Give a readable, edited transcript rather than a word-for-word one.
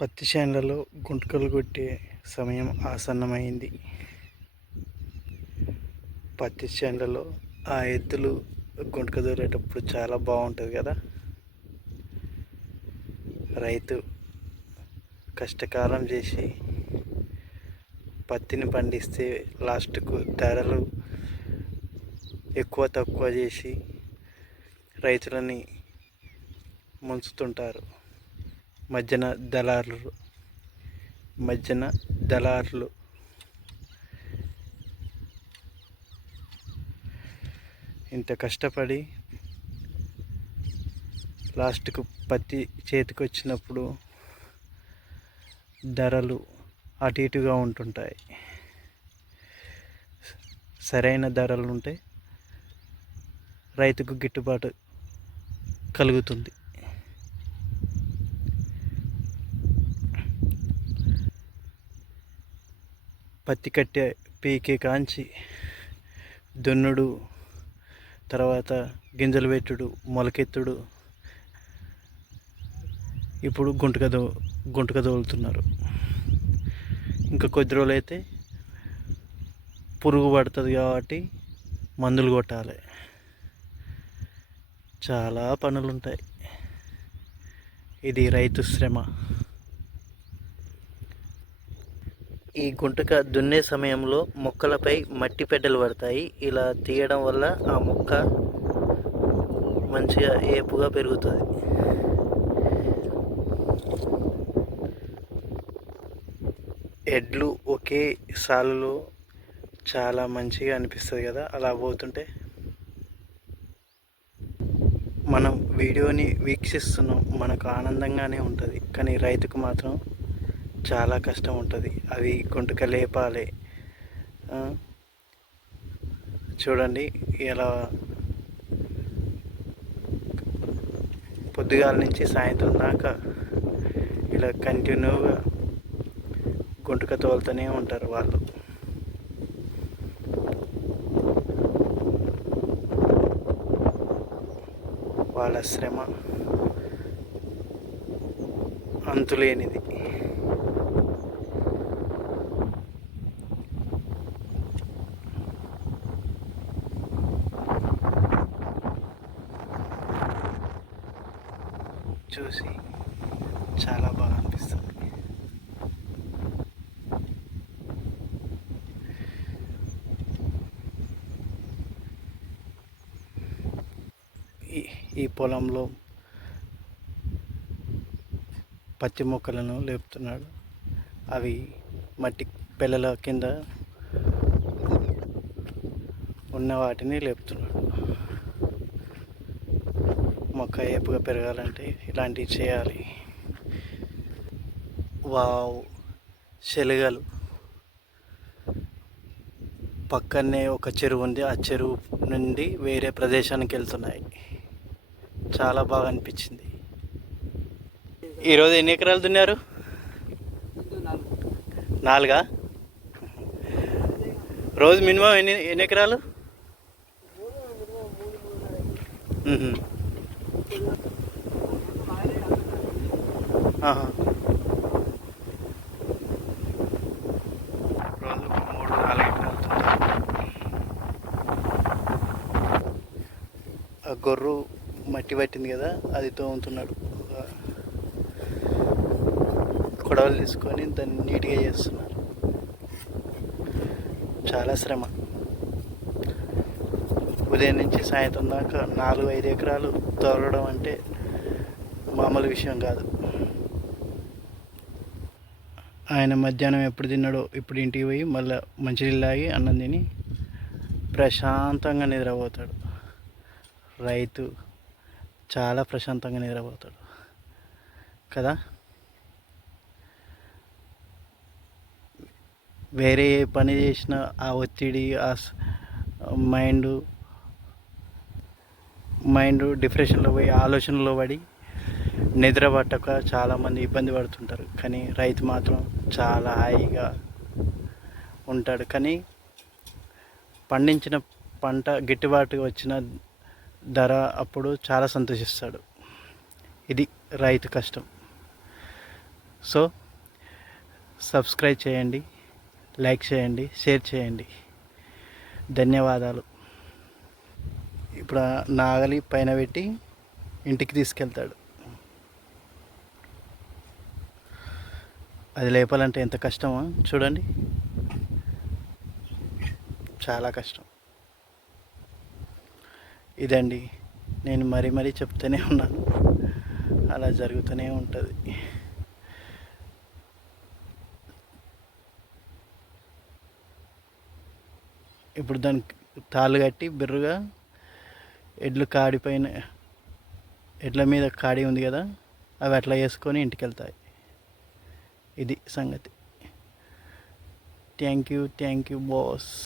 పత్తి చేనులలో గుంటకలు కొట్టే సమయం ఆసన్నమైంది. పత్తి చేనులలో ఆ ఎద్దులు గుంటక దూరేటప్పుడు చాలా బాగుంటుంది కదా. రైతు కష్టకాలం చేసి పత్తిని పండిస్తే లాస్ట్కు ధరలు ఎక్కువ తక్కువ చేసి రైతులని ముంచుతుంటారు. మధ్యన దళారులు ఇంత కష్టపడి లాస్ట్కు పత్తి చేతికి వచ్చినప్పుడు ధరలు అటు ఇటుగా ఉంటుంటాయి. సరైన ధరలు ఉంటే రైతుకు గిట్టుబాటు కలుగుతుంది. పత్తి కట్టే పీకే కాంచి దున్నుడు, తర్వాత గింజలు పెట్టుడు, మొలకెత్తుడు, ఇప్పుడు గుంటక తోలుతున్నారు. ఇంకా కొద్ది రోజులు అయితే పురుగు పడుతుంది కాబట్టి మందులు కొట్టాలి. చాలా పనులు ఉంటాయి. ఇది రైతు శ్రమ. ఈ గుంటక దున్నే సమయంలో మొక్కలపై మట్టి పెడ్డలు పడతాయి. ఇలా తీయడం వల్ల ఆ మొక్క మంచిగా ఏపుగా పెరుగుతుంది. ఎడ్లు ఒకే సాలులో చాలా మంచిగా అనిపిస్తుంది కదా అలా పోతుంటే. మనం వీడియోని వీక్షిస్తున్నాం, మనకు ఆనందంగానే ఉంటుంది, కానీ రైతుకు మాత్రం చాలా కష్టం ఉంటుంది. అవి గుంటక లేపాలి. చూడండి ఇలా పొద్దుగాల నుంచి సాయంత్రం దాకా ఇలా కంటిన్యూగా గుంటక తోలుతూనే ఉంటారు వాళ్ళు. వాళ్ళ శ్రమ అంతులేనిది. చూసి చాలా బాగా అనిపిస్తుంది. ఈ పొలంలో పత్తి మొక్కలను లేపుతున్నాడు. అవి మట్టి పెళ్ళల కింద ఉన్న వాటిని లేపుతున్నాడు. మొక్క ఏపుగా పెరగాలంటే ఇలాంటివి చేయాలి. వావ్, శనగలు పక్కనే ఒక చెరువు ఉంది. ఆ చెరువు నుండి వేరే ప్రదేశానికి వెళ్తున్నాయి. చాలా బాగా అనిపించింది. ఈరోజు ఎన్ని ఎకరాలు దున్నారు? 4. రోజు మినిమం ఎన్ని ఎకరాలు? రోజు 3-4 ఎకరాలు. ఆ గొర్రు మట్టి పట్టింది కదా, అది తోముతున్నాడు. కొడవలు తీసుకొని దాన్ని నీట్గా చేస్తున్నారు. చాలా శ్రమ. ఉదయం నుంచి సాయంత్రం దాకా 4-5 ఎకరాలు తోలడం అంటే మామూలు విషయం కాదు. ఆయన మధ్యాహ్నం ఎప్పుడు తిన్నాడో ఇప్పుడు ఇంటికి పోయి మళ్ళీ మంచినీళ్ళు తాగి అన్నం తిని ప్రశాంతంగా నిద్రపోతాడు. రైతు చాలా ప్రశాంతంగా నిద్రపోతాడు కదా. వేరే ఏ పని చేసినా ఆ ఒత్తిడి, ఆ మైండ్ డిప్రెషన్లో పోయి ఆలోచనలో పడి నిద్ర పట్టక చాలామంది ఇబ్బంది పడుతుంటారు. కానీ రైతు మాత్రం చాలా హాయిగా ఉంటాడు. కానీ పండించిన పంట గిట్టుబాటు వచ్చిన ధర అప్పుడు చాలా సంతోషిస్తాడు. ఇది రైతు కష్టం. సో సబ్స్క్రైబ్ చేయండి, లైక్ చేయండి, షేర్ చేయండి. ధన్యవాదాలు. ఇప్పుడు నాగలి పైన పెట్టి ఇంటికి తీసుకెళ్తాడు. అది లేపాలంటే ఎంత కష్టమో చూడండి, చాలా కష్టం. ఇదండి, నేను మరీ మరీ చెప్తూనే ఉన్నాను, అలా జరుగుతూనే ఉంటుంది. ఇప్పుడు దానికి తాళ్ళు కట్టి బిర్రుగా ఎడ్ల మీద కాడి ఉంది కదా, అవి అట్లా వేసుకొని ఇంటికి వెళ్తాయి. ఇది సంగతి. Thank you boss.